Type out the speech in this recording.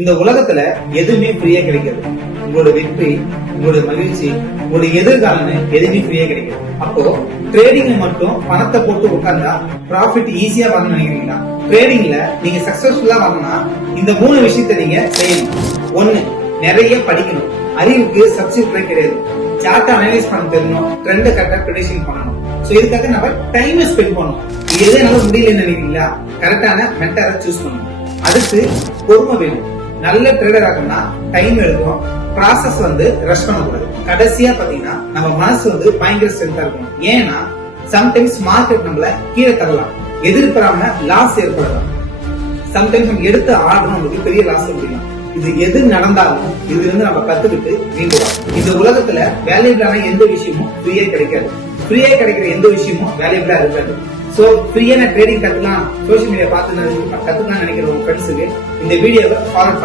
இந்த உலகத்துல எதுவுமே ஃப்ரீயா கிடைக்காது. உங்களோட வெற்றி, உங்களோட மகிழ்ச்சி, உங்களோட எதிர்காலம்னு எதுவுமே ஃப்ரீயா கிடைக்காது. அப்போ ட்ரேடிங்ல மட்டும் பணத்தை போட்டு உட்கார்ந்தா ப்ராஃபிட் ஈஸியா வரணும்னு நினைக்கிறீங்களா? ட்ரேடிங்ல நீங்க சக்சஸ்ஃபுல்லா வரணும்னா இந்த 3 விஷயத்தை நீங்க செய்யணும். 1, நிறைய படிக்கணும். அறிவுக்கு சப்ஸ்டிட்யூட் கிடையாது. சார்ட் அனலைஸ் பண்ண தெரியணும். ட்ரெண்ட் கரெக்டா ப்ரெடிக்ஷன் பண்ணணும். சோ இதுக்காக நம்ம டைம் ஸ்பெண்ட் பண்ணணும். இது எதனால முடியலன்னு நினைக்கிறீங்களா? கரெக்டான மென்டரை சூஸ் பண்ணணும். அடுத்து பொறுமை வேணும். நல்ல ட்ரேடர் ஆகணும்னா டைம் எடுக்கும். ப்ராசஸ் ரஷ் பண்ணக்கூடாது. கடைசியா பாத்தீங்கன்னா நம்ம மனசு பயங்கர ஸ்ட்ரென்த்தா இருக்கும். ஏன்னா சம்டைம்ஸ் மார்க்கெட் நம்மள கீழே தரலாம், எதிர்பாராம லாஸ் ஏற்படலாம். சம்டைம்ஸ் நம்ம எடுத்த ஆர்டர் நமக்கு பெரிய லாஸ் முடியும். இது எது நடந்தாலும் இதுல இருந்து நம்ம கத்துக்கிட்டு மீண்டும் இந்த உலகத்துல வேல்யூபிளான எந்த விஷயமும் ஃப்ரீயா கிடைக்காது. ஃப்ரீயா கிடைக்கிற எந்த விஷயமும் வேல்யூபிளா இருக்காது. சோ ஃப்ரீயான ட்ரேடிங் கத்துக்கலாம், சோசியல் மீடியா பார்த்து கத்துக்கலாம் நினைக்கிற உங்க ஃப்ரெண்ட்ஸுக்கு இந்த வீடியோவை ஃபார்வர்ட்